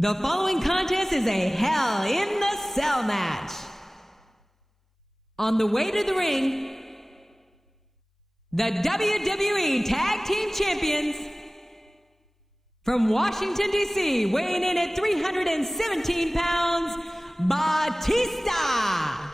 The following contest is a Hell in the Cell match. On the way to the ring, the WWE Tag Team Champions from Washington, D.C., weighing in at 317 pounds, Batista.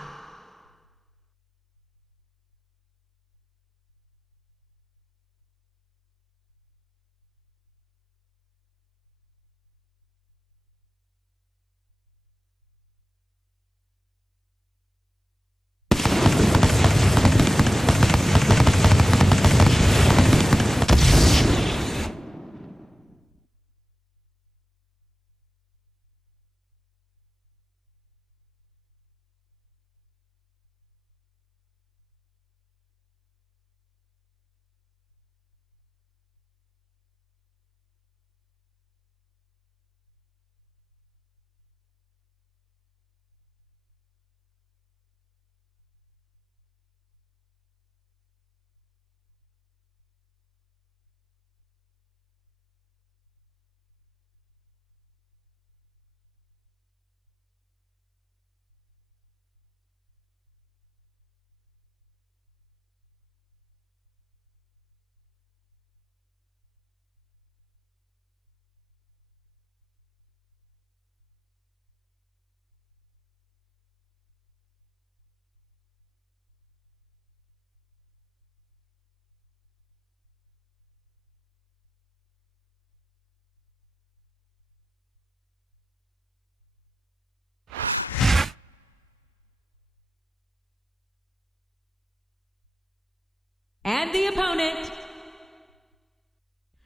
And the opponent,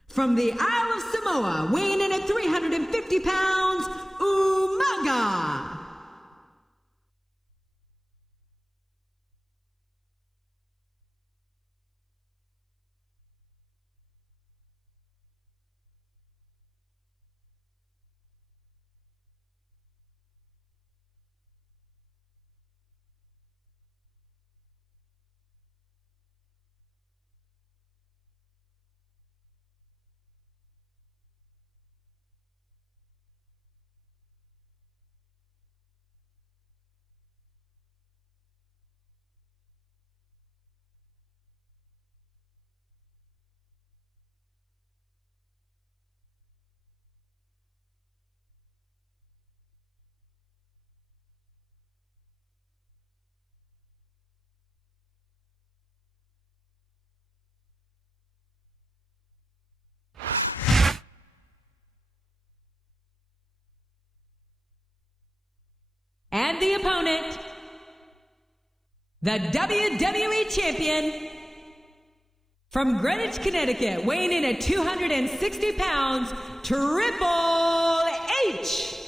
from the Isle of Samoa, weighing in at 350 pounds, Umaga. And the opponent, the WWE Champion, from Greenwich, Connecticut, weighing in at 260 pounds, Triple H.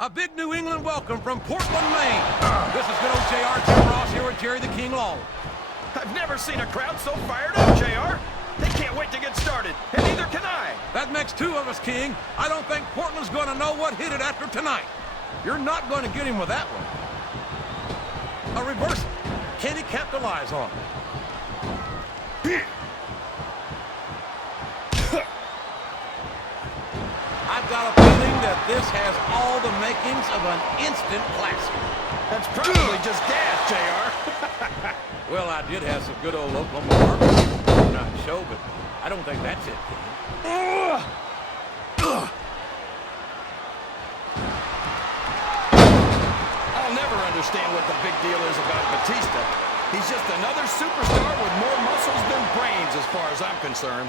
A big New England welcome from Portland, Maine. This is good old JR, Tim Ross here with Jerry the King Lawler. I've never seen a crowd so fired up, JR. They can't wait to get started, and neither can I. That makes two of us, King. I don't think Portland's going to know what hit it after tonight. You're not going to get him with that one. A reversal. Can he capitalize on it? I've got a feeling that this has all the makings of an instant classic. That's probably just gas, JR. Well, I did have some good old Oklahoma barbecue. Not show, but I don't think that's it, King. I'll never understand what the big deal is about Batista. He's just another superstar with more muscles than brains as far as I'm concerned.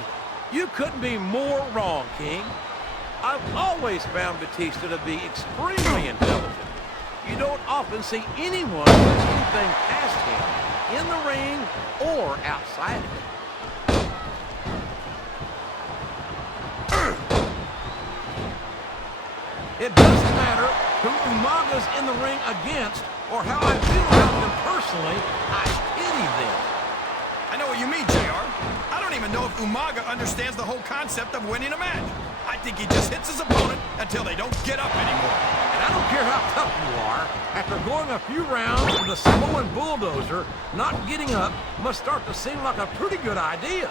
You couldn't be more wrong, King. I've always found Batista to be extremely intelligent. You don't often see anyone put anything past him in the ring or outside of it. It doesn't matter who Umaga's in the ring against or how I feel about them personally. I pity them. I know what you mean, JR. I don't even know if Umaga understands the whole concept of winning a match. I think he just hits his opponent until they don't get up anymore. And I don't care how tough you are, after going a few rounds with the Samoan bulldozer, not getting up must start to seem like a pretty good idea.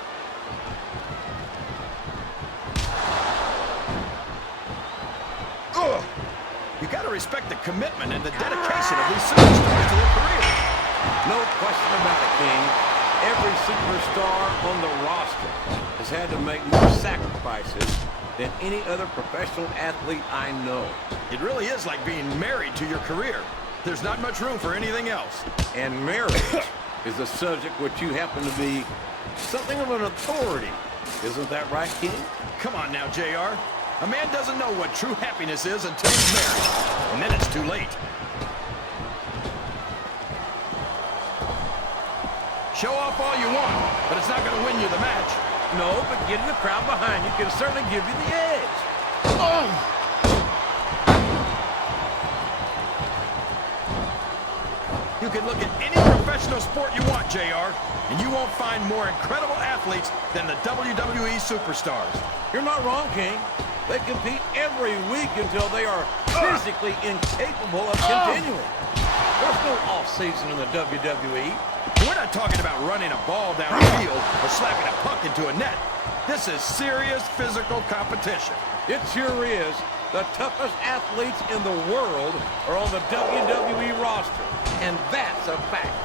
Ugh. You gotta respect the commitment and the dedication of these superstars to their careers. No question about it, King. Every superstar on the roster has had to make more sacrifices than any other professional athlete I know. It really is like being married to your career. There's not much room for anything else. And marriage is a subject which you happen to be something of an authority. Isn't that right, King? Come on now, JR. A man doesn't know what true happiness is until he's married, and then it's too late. Show off all you want, but it's not going to win you the match. No, but getting the crowd behind you can certainly give you the edge. Oh! You can look at any professional sport you want, JR, and you won't find more incredible athletes than the WWE superstars. You're not wrong, King. They compete every week until they are physically incapable of continuing. There's no off-season in the WWE. We're not talking about running a ball down the field or slapping a puck into a net. This is serious physical competition. It sure is. The toughest athletes in the world are on the WWE roster, and that's a fact.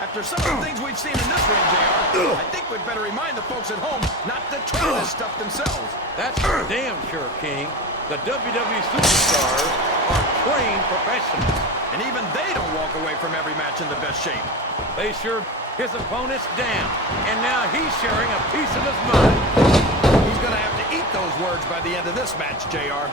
After some of the things we've seen in this ring, JR, I think we'd better remind the folks at home not to try this stuff themselves. That's for damn sure, King. The WWE superstars are trained professionals. And even they don't walk away from every match in the best shape. They sure his opponent's down, and now he's sharing a piece of his mind. He's going to have to eat those words by the end of this match, JR.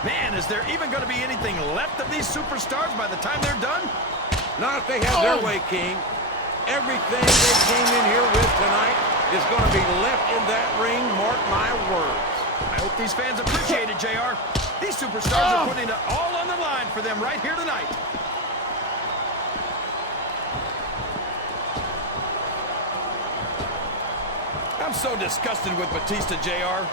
Man, is there even going to be anything left of these superstars by the time they're done? Not if they have their way, King. Everything they came in here with tonight is going to be left in that ring, mark my words. I hope these fans appreciate it, JR. These superstars are putting it all on the line for them right here tonight. I'm so disgusted with Batista, JR.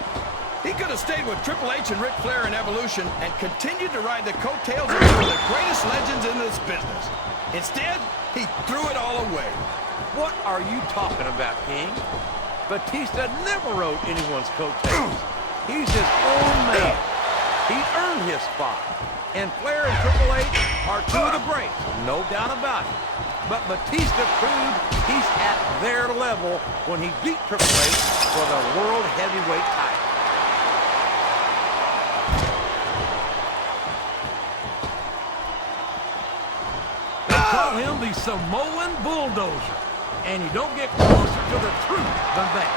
He could have stayed with Triple H and Ric Flair in Evolution and continued to ride the coattails of one of the greatest legends in this business. Instead, he threw it all away. What are you talking about, King? Batista never rode anyone's coattails. He's his own man. He earned his spot. And Flair and Triple H are two of the greats, no doubt about it. But Batista proved he's at their level when he beat Triple H for the World Heavyweight title. They call him the Samoan bulldozer, and you don't get closer to the truth than that.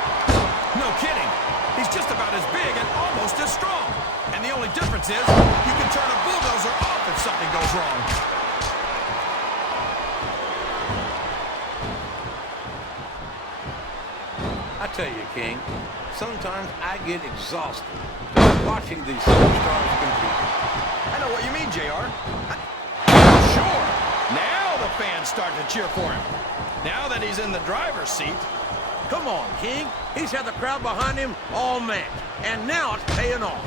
No kidding. He's just about as big and almost as strong. And the only difference is you can turn a bulldozer off if something goes wrong. I tell you, King, sometimes I get exhausted just watching these superstars compete. I know what you mean, JR. Sure. Now the fans start to cheer for him. Now that he's in the driver's seat. Come on, King. He's had the crowd behind him all match, and now it's paying off.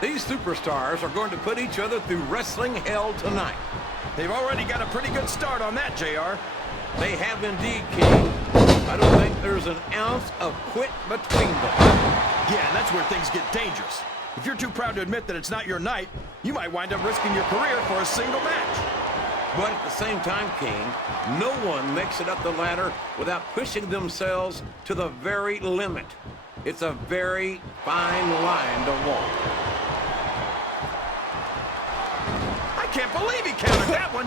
These superstars are going to put each other through wrestling hell tonight. They've already got a pretty good start on that, JR. They have indeed, King. I don't think there's an ounce of quit between them. Yeah, and that's where things get dangerous. If you're too proud to admit that it's not your night, you might wind up risking your career for a single match. But at the same time, King, no one makes it up the ladder without pushing themselves to the very limit. It's a very fine line to walk. I can't believe he countered that one.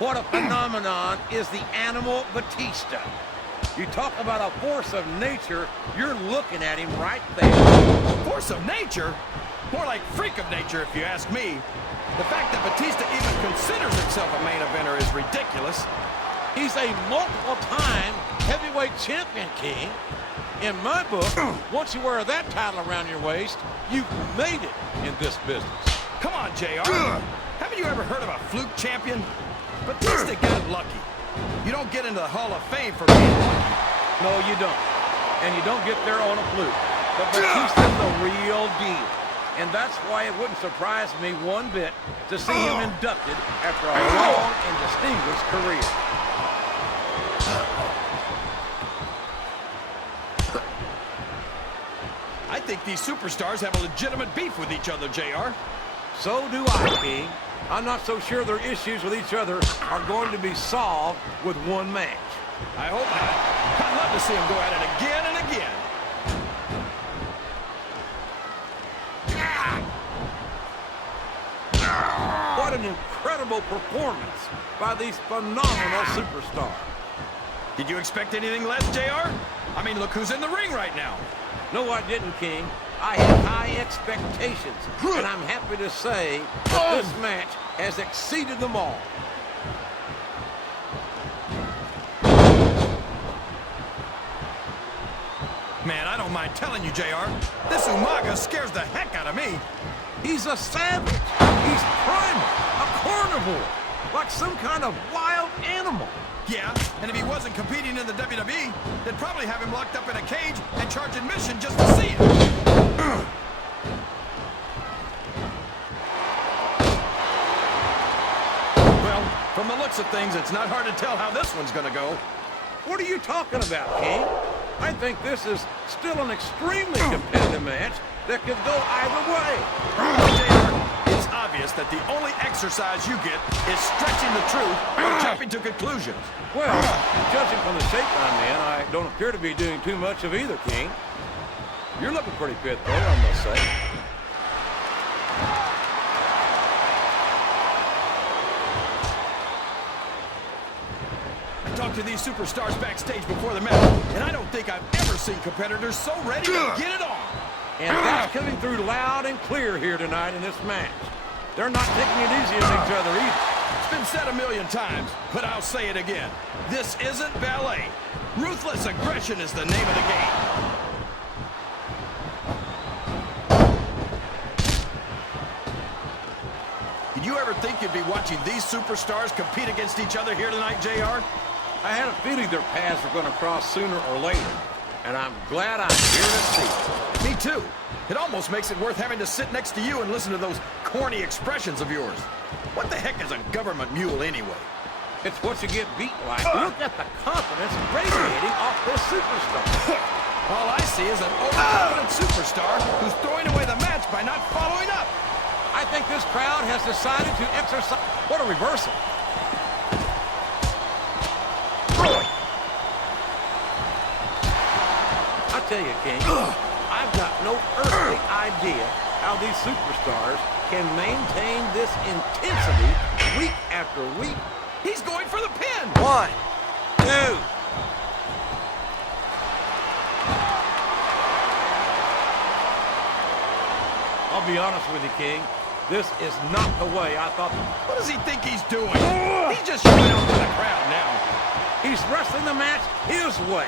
What a phenomenon is the animal Batista. You talk about a force of nature, you're looking at him right there. Force of nature? More like freak of nature, if you ask me. The fact that Batista even considers himself a main eventer is ridiculous. He's a multiple-time heavyweight champion, King. In my book, once you wear that title around your waist, you've made it in this business. Come on, JR. Haven't you ever heard of a fluke champion? Batista got lucky. You don't get into the Hall of Fame for being lucky. No, you don't. And you don't get there on a fluke. But Batista's the real deal. And that's why it wouldn't surprise me one bit to see him inducted after a long and distinguished career. I think these superstars have a legitimate beef with each other, JR. So do I, King. I'm not so sure their issues with each other are going to be solved with one match. I hope not. I'd love to see them go at it again and again. What an incredible performance by these phenomenal superstars. Did you expect anything less, JR? I mean, look who's in the ring right now. No, I didn't, King. I had high expectations, and I'm happy to say that this match has exceeded them all. Man, I don't mind telling you, JR, this Umaga scares the heck out of me. He's a savage. He's primal, a carnivore, like some kind of wild animal. Yeah, and if he wasn't competing in the WWE, they'd probably have him locked up in a cage and charge admission just to see him. Well, from the looks of things, it's not hard to tell how this one's gonna go. What are you talking about, King? I think this is still an extremely competitive match that could go either way. JR, it's obvious that the only exercise you get is stretching the truth or jumping to conclusions. Well, judging from the shape I'm in, I don't appear to be doing too much of either, King. You're looking pretty fit, though, I must say. I talked to these superstars backstage before the match, and I don't think I've ever seen competitors so ready to get it on. And that's coming through loud and clear here tonight in this match. They're not taking it easy on each other either. It's been said a million times, but I'll say it again. This isn't ballet. Ruthless aggression is the name of the game. Did you ever think you'd be watching these superstars compete against each other here tonight, JR? I had a feeling their paths were going to cross sooner or later, and I'm glad I'm here to see it. Me too. It almost makes it worth having to sit next to you and listen to those corny expressions of yours. What the heck is a government mule anyway? It's what you get beat like. Look at the confidence radiating off this superstar. All I see is an overconfident superstar who's throwing away the match by not following up. I think this crowd has decided to exercise... What a reversal. I tell you, King, I've got no earthly idea how these superstars can maintain this intensity week after week. He's going for the pin. 1, 2. I'll be honest with you, King. This is not the way I thought. What does he think he's doing? He's just showing out for the crowd now. He's wrestling the match his way.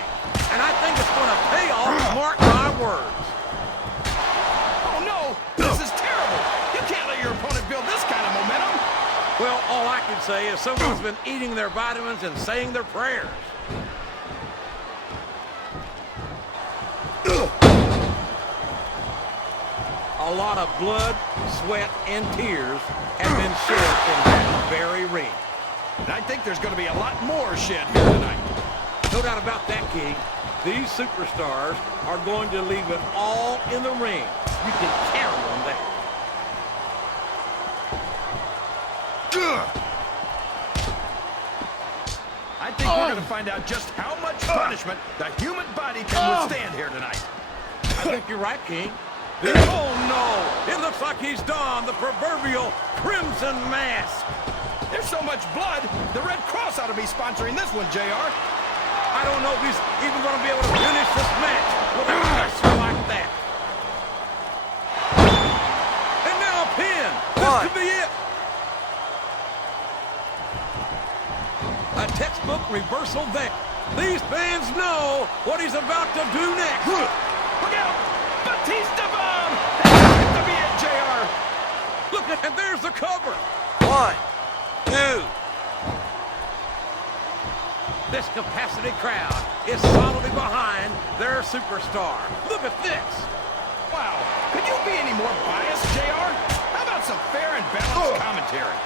And I think it's going to pay off, mark my words. Oh, no. This is terrible. You can't let your opponent build this kind of momentum. Well, all I can say is someone's been eating their vitamins and saying their prayers. A lot of blood, sweat, and tears have been shed in that very ring. And I think there's going to be a lot more shed here tonight. No doubt about that, King. These superstars are going to leave it all in the ring. You can count on that. I think we're going to find out just how much punishment the human body can withstand here tonight. I think you're right, King. Oh, no! It looks like he's donned the proverbial crimson mask. There's so much blood, the Red Cross ought to be sponsoring this one, JR. I don't know if he's even going to be able to finish this match with a pressure like that. And now a pin. This could be it. A textbook reversal there. These fans know what he's about to do next. Look out! Batista bomb! That's to be it, JR. Look at, and there's the cover. 1, 2. This capacity crowd is solidly behind their superstar. Look at this. Wow, could you be any more biased, JR? How about some fair and balanced commentary?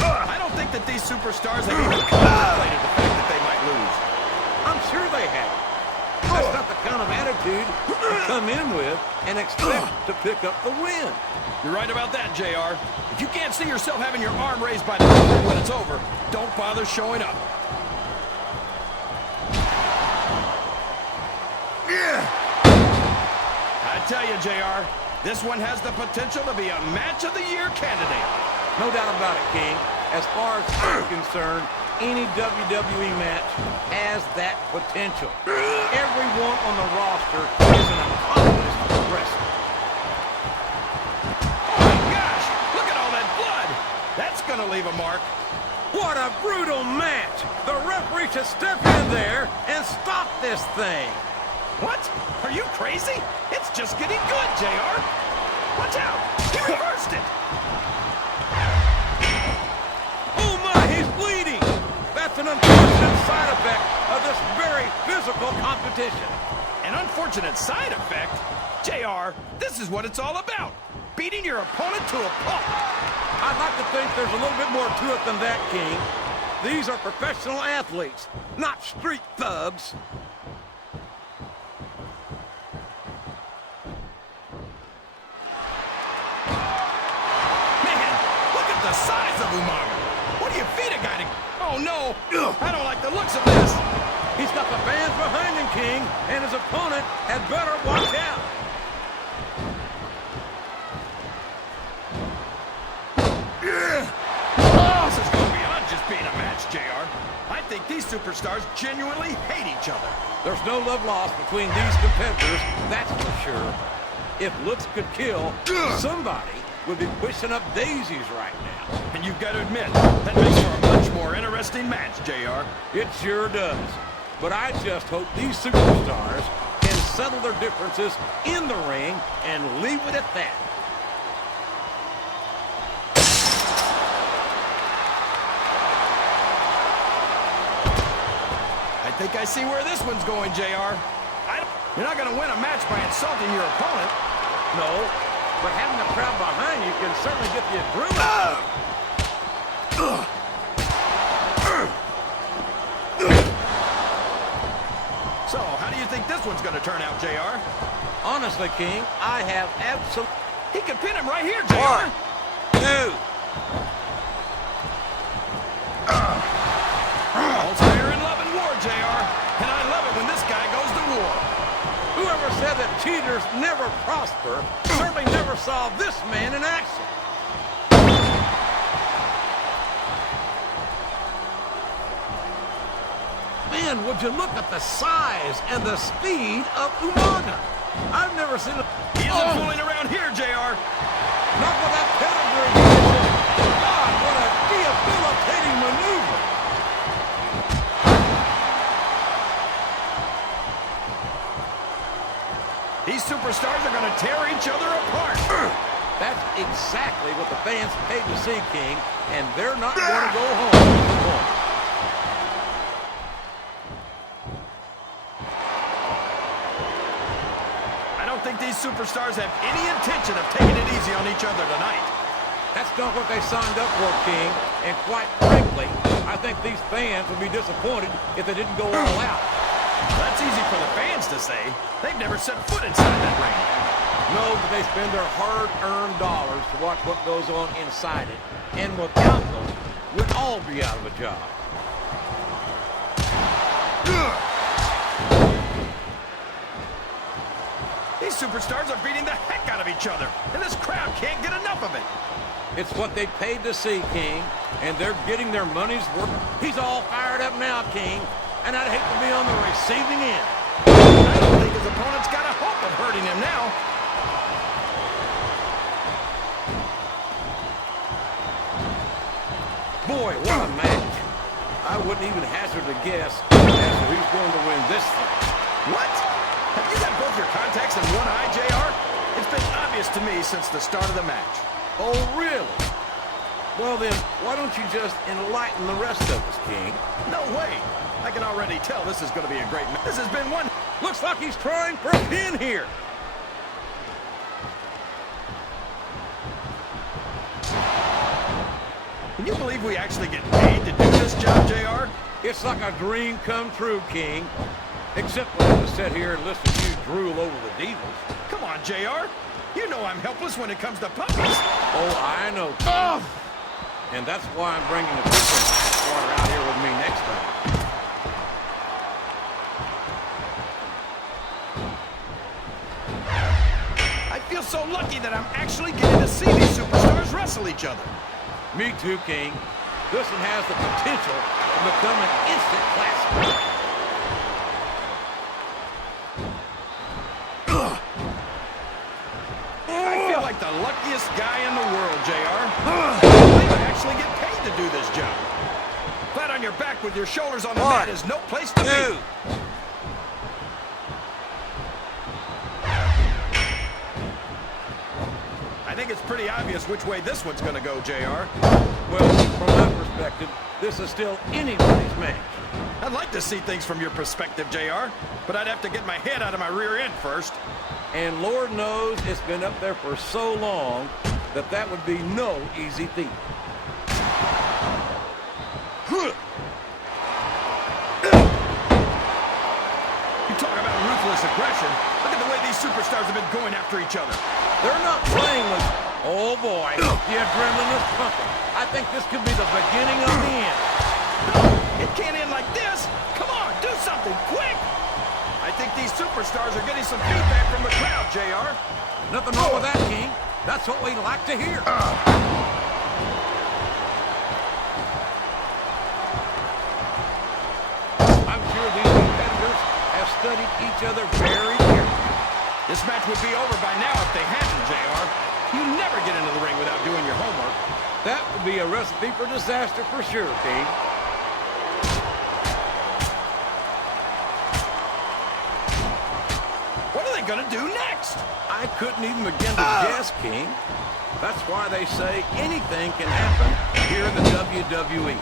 I don't think that these superstars have even contemplated the fact that they might lose. I'm sure they have. That's not the kind of attitude you come in with and expect to pick up the win. You're right about that, JR. If you can't see yourself having your arm raised by the referee when it's over, don't bother showing up. I tell you, JR, this one has the potential to be a match of the year candidate. No doubt about it, King. As far as I'm concerned, any WWE match has that potential. Everyone on the roster is an accomplished wrestler. Oh my gosh, look at all that blood. That's gonna leave a mark. What a brutal match! The referee should step in there and stop this thing. What? Are you crazy? It's just getting good, JR. Watch out! He reversed it! Oh my, he's bleeding! That's an unfortunate side effect of this very physical competition. An unfortunate side effect? JR, this is what it's all about. Beating your opponent to a pulp. I'd like to think there's a little bit more to it than that, King. These are professional athletes, not street thugs. Man, look at the size of Umaga. What do you feed a guy to... Oh, no. I don't like the looks of this. He's got the fans behind him, King, and his opponent had better watch out. This is going beyond just being a match, JR. I think these superstars genuinely hate each other. There's no love lost between these competitors, that's for sure. If looks could kill, somebody would be pushing up daisies right now. And you've got to admit, that makes for a much more interesting match, JR. It sure does. But I just hope these superstars can settle their differences in the ring and leave it at that. I think I see where this one's going, JR. You're not going to win a match by insulting your opponent. No, but having the crowd behind you can certainly get the adrenaline. So, how do you think this one's going to turn out, JR? Honestly, King, I have absolutely... He could pin him right here, JR. 1, 2. All's fair in love and war, JR. And I love it when this guy goes to war. Whoever said that cheaters never prosper certainly never saw this man in action. then, would you look at the size and the speed of Umaga? I've never seen a... He isn't fooling around here, JR. Not with that pedigree. God, what a debilitating maneuver. These superstars are going to tear each other apart. That's exactly what the fans paid to see, King, and they're not going to go home. I don't think these superstars have any intention of taking it easy on each other tonight. That's not what they signed up for, King, and quite frankly, I think these fans would be disappointed if they didn't go all out. That's easy for the fans to say. They've never set foot inside that ring. No, but they spend their hard-earned dollars to watch what goes on inside it. And without them, we'd all be out of a job. These superstars are beating the heck out of each other, and this crowd can't get enough of it. It's what they paid to see, King, and they're getting their money's worth. He's all fired up now, King, and I'd hate to be on the receiving end. I don't think his opponent's got a hope of hurting him now. Boy, what a match. I wouldn't even hazard a guess as to who's going to win this thing. What? Have you got both your contacts in one eye, JR? It's been obvious to me since the start of the match. Oh, really? Well, then, why don't you just enlighten the rest of us, King? No way. I can already tell this is going to be a great match. This has been one... Looks like he's trying for a pin here. Can you believe we actually get paid to do this job, JR? It's like a dream come true, King. Except when I just sit here and listen to you drool over the Divas. Come on, JR. You know I'm helpless when it comes to puppies. Oh, I know, King. And that's why I'm bringing a different water out here with me next time. I feel so lucky that I'm actually getting to see these superstars wrestle each other. Me too, King. This one has the potential to become an instant classic. I feel like the luckiest guy in the world, JR. I actually get paid to do this job. Flat on your back with your shoulders on the mat is no place to be. I think it's pretty obvious which way this one's going to go, JR. Well, from my perspective, this is still anybody's match. I'd like to see things from your perspective, JR, but I'd have to get my head out of my rear end first. And Lord knows it's been up there for so long that that would be no easy feat. You talk about ruthless aggression. Look at the way these superstars have been going after each other. They're not playing with... Oh, boy. The adrenaline is pumping. I think this could be the beginning of the end. It can't end like this. Come on, do something, quick! I think these superstars are getting some feedback from the crowd, JR. Nothing wrong with that, King. That's what we like to hear. I'm sure these competitors have studied each other very carefully. This match would be over by now if they hadn't, JR. You never get into the ring without doing your homework. That would be a recipe for disaster for sure, King. What are they going to do next? I couldn't even begin to guess, King. That's why they say anything can happen here in the WWE.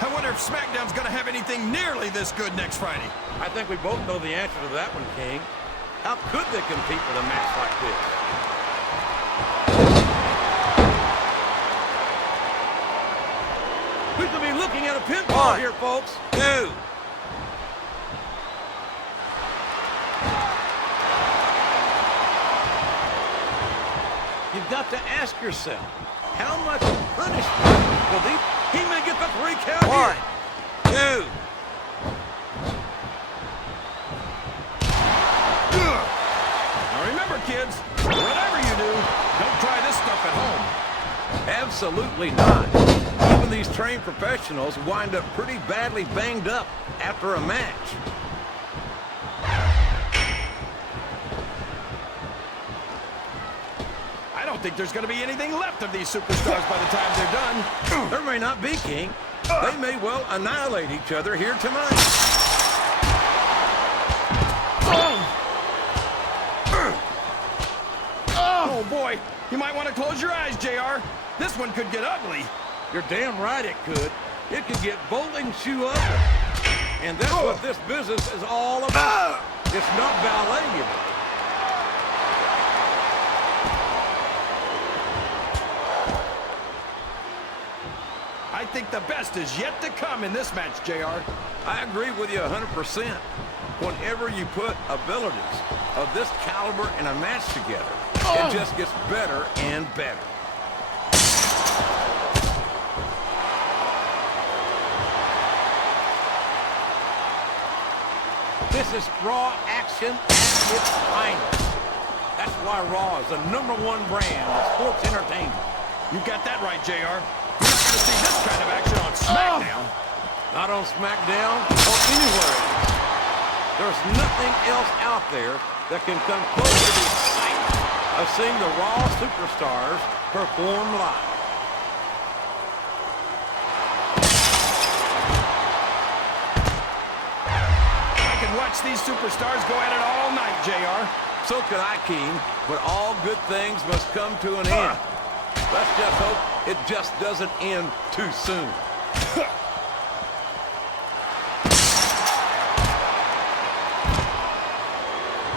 I wonder if Smackdown's going to have anything nearly this good next Friday. I think we both know the answer to that one, King. How could they compete with a match like this? We could be looking at a pinfall here, folks. 2. You've got to ask yourself, how much punishment will he may get the 3 count 1, here. 2. Now remember, kids, whatever you do, don't try this stuff Absolutely not. Even these trained professionals wind up pretty badly banged up after a match. I don't think there's going to be anything left of these superstars by the time they're done. There may not be, King. They may well annihilate each other here tonight. Oh, boy. You might want to close your eyes, JR. This one could get ugly. You're damn right it could. It could get bowling shoe ugly. And that's what this business is all about. It's not ballet, you know. I think the best is yet to come in this match, JR. I agree with you 100%. Whenever you put abilities of this caliber in a match together, it just gets better and better. This is Raw action at its finest. That's why Raw is the #1 brand of sports entertainment. You got that right, JR. You're not going to see this kind of action on Smackdown. Not on Smackdown or anywhere else. There's nothing else out there that can come close to the excitement of seeing the Raw superstars perform live. I can watch these superstars go at it all night, JR. So could I, King, but all good things must come to an end. Let's just hope it just doesn't end too soon.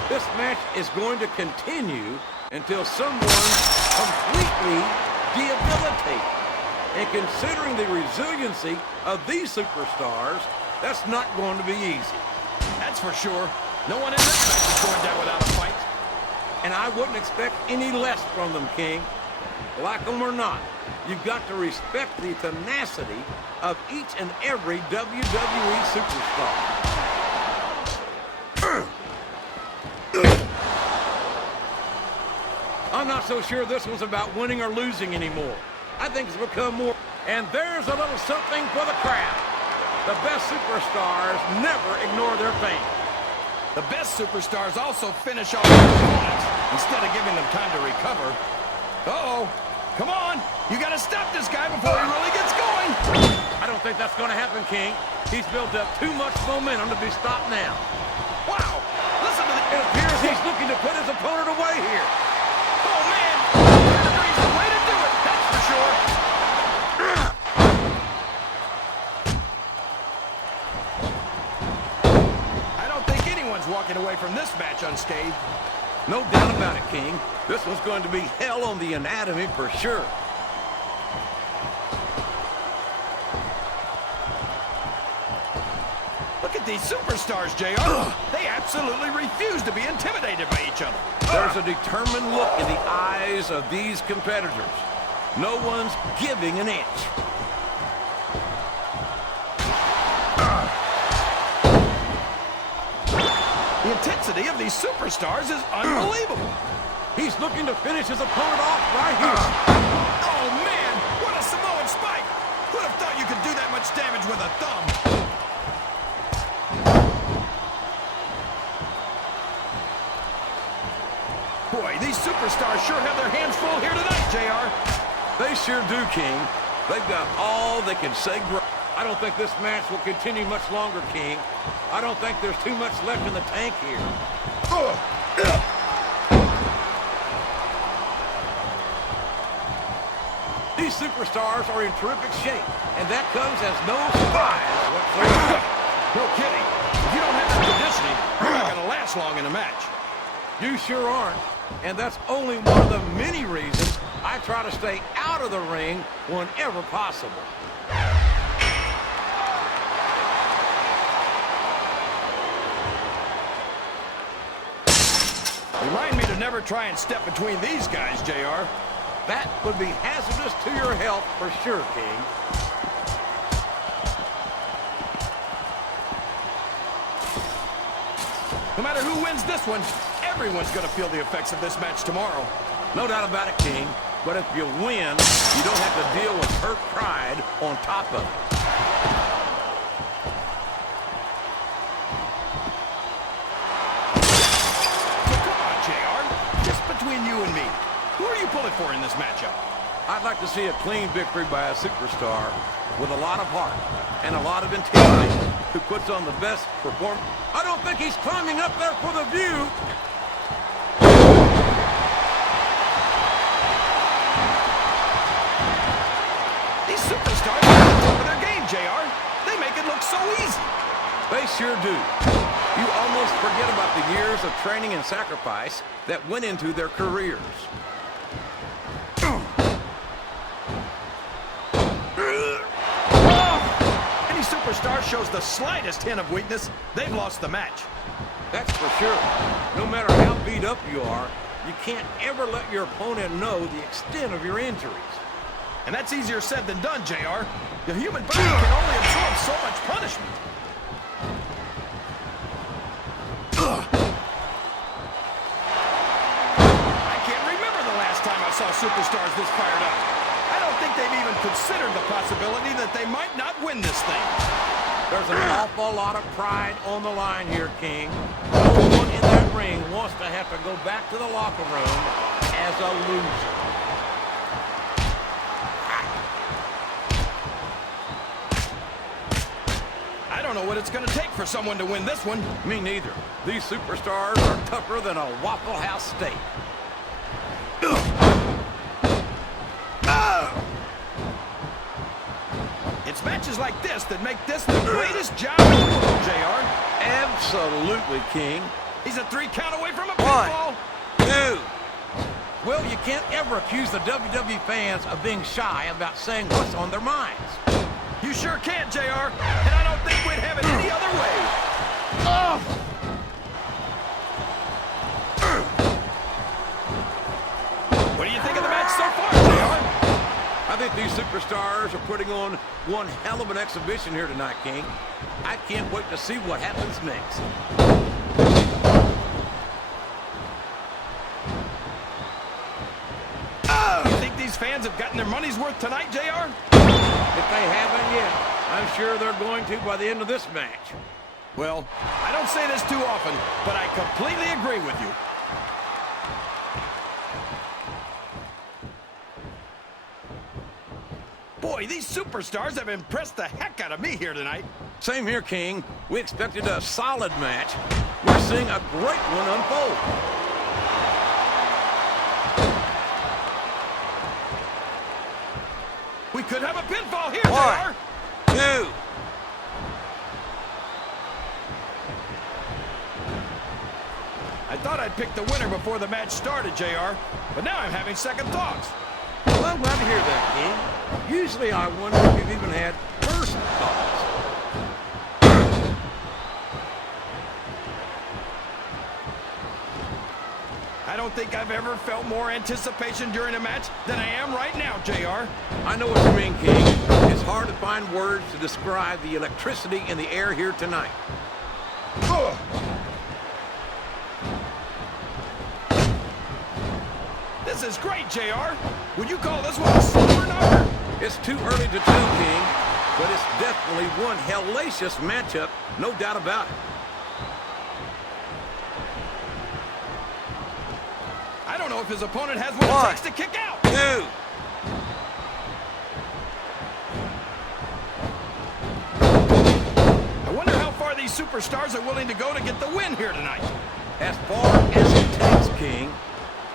This match is going to continue until someone's completely debilitated. And considering the resiliency of these superstars, that's not going to be easy. That's for sure. No one in this match is going down without a fight. And I wouldn't expect any less from them, King. Like them or not, you've got to respect the tenacity of each and every WWE superstar. I'm not so sure this one's about winning or losing anymore. I think it's become more. And there's a little something for the crowd. The best superstars never ignore their fans. The best superstars also finish off their opponents instead of giving them time to recover. Uh-oh. Come on. You got to stop this guy before he really gets going. I don't think that's going to happen, King. He's built up too much momentum to be stopped now. Wow. Listen to It appears he's looking to put his opponent away here. Oh, man. Third the way to do it. That's for sure. I don't think anyone's walking away from this match unscathed. No doubt about it, King. This one's going to be hell on the anatomy for sure. Look at these superstars, JR. They absolutely refuse to be intimidated by each other. There's a determined look in the eyes of these competitors. No one's giving an inch. The intensity of these superstars is unbelievable. He's looking to finish his opponent off right here. Oh, man. What a Samoan spike. Who'd have thought you could do that much damage with a thumb? Boy, these superstars sure have their hands full here tonight, JR. They sure do, King. They've got all they can say. I don't think this match will continue much longer, King. I don't think there's too much left in the tank here. These superstars are in terrific shape, and that comes as no surprise whatsoever. No kidding. If you don't have that conditioning, you're not going to last long in a match. You sure aren't. And that's only one of the many reasons I try to stay out of the ring whenever possible. Remind me to never try and step between these guys, JR. That would be hazardous to your health for sure, King. No matter who wins this one, everyone's going to feel the effects of this match tomorrow. No doubt about it, King. But if you win, you don't have to deal with hurt pride on top of it. Come on, JR. Just between you and me, who are you pulling for in this matchup? I'd like to see a clean victory by a superstar with a lot of heart and a lot of integrity who puts on the best performance. I don't think he's climbing up there for the view. These superstars are on top of their game, JR. They make it look so easy. They sure do. You almost forget about the years of training and sacrifice that went into their careers. Any superstar shows the slightest hint of weakness, they've lost the match. That's for sure. No matter how beat up you are, you can't ever let your opponent know the extent of your injuries. And that's easier said than done, JR. The human body can only absorb so much punishment. I can't remember the last time I saw superstars this fired up. I don't think they've even considered the possibility that they might not win this thing. There's an awful lot of pride on the line here, King. No one in that ring wants to have to go back to the locker room as a loser. I don't know what it's going to take for someone to win this one. Me neither. These superstars are tougher than a Waffle House steak. It's matches like this that make this the greatest job in the world, JR. Absolutely, King. He's a 3 count away from a 1, pinfall. 2. Well, you can't ever accuse the WWE fans of being shy about saying what's on their minds. You sure can, JR. And I don't think we'd have it any other way. What do you think of the match so far, JR? I think these superstars are putting on one hell of an exhibition here tonight, King. I can't wait to see what happens next. You think these fans have gotten their money's worth tonight, JR? If they haven't yet, I'm sure they're going to by the end of this match. Well, I don't say this too often, but I completely agree with you. Boy, these superstars have impressed the heck out of me here tonight. Same here, King. We expected a solid match. We're seeing a great one unfold. We could have a pinfall here, 1, JR. 2. I thought I'd pick the winner before the match started, JR, but now I'm having second thoughts. Well, I'm glad to hear that, King. Usually I wonder if you've even had first thoughts. I don't think I've ever felt more anticipation during a match than I am right now, JR. I know what you mean, King. It's hard to find words to describe the electricity in the air here tonight. This is great, JR. Would you call this one a silver knocker? It's too early to tell, King, but it's definitely one hellacious matchup, no doubt about it. I don't know if his opponent has what 1, it takes to kick out. 2. I wonder how far these superstars are willing to go to get the win here tonight. As far as it takes, King,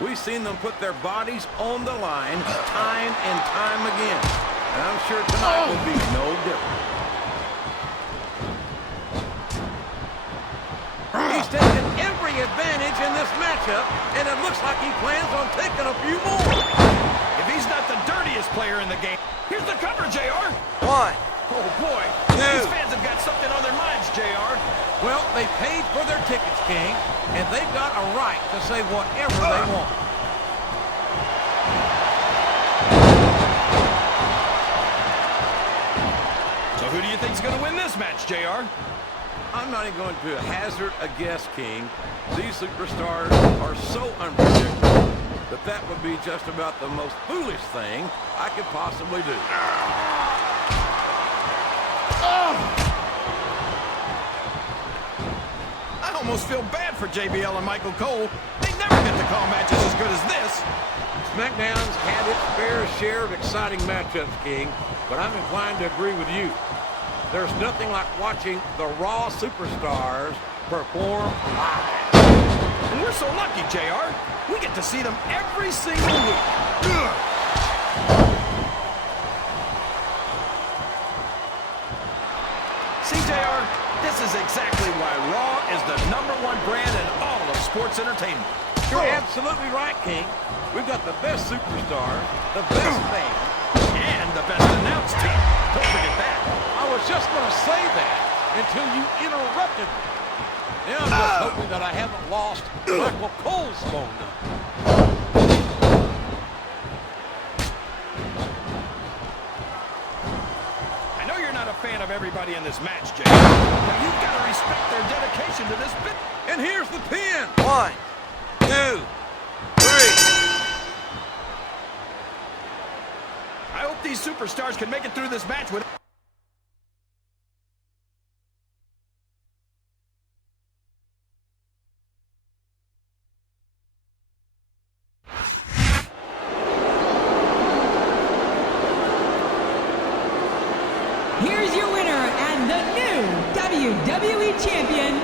we've seen them put their bodies on the line time and time again. And I'm sure tonight will be no different. He's taken every advantage in this matchup, and it looks like he plans on taking a few more. If he's not the dirtiest player in the game, here's the cover, JR. 1, Oh, boy. 2. These fans have got something on their minds, JR. Well, they paid for their tickets, King, and they've got a right to say whatever they want. So who do you think's going to win this match, JR? I'm not even going to hazard a guess, King. These superstars are so unpredictable. that that would be just about the most foolish thing I could possibly do. I almost feel bad for JBL and Michael Cole. They never get to call matches as good as this. SmackDown's had its fair share of exciting matchups, King, but I'm inclined to agree with you. There's nothing like watching the Raw superstars perform live. And we're so lucky, JR. We get to see them every single week. See, JR, this is exactly why Raw is the #1 brand in all of sports entertainment. You're absolutely right, King. We've got the best superstars, the best fans, and the best announced team. Don't forget that. I was just going to say that until you interrupted me. Now I'm just hoping that I haven't lost Michael Cole's phone number. I know you're not a fan of everybody in this match, Jay, but you've got to respect their dedication to this bit. And here's the pin. 1, 2, 3. I hope these superstars can make it through this match with... Here's your winner and the new WWE Champion,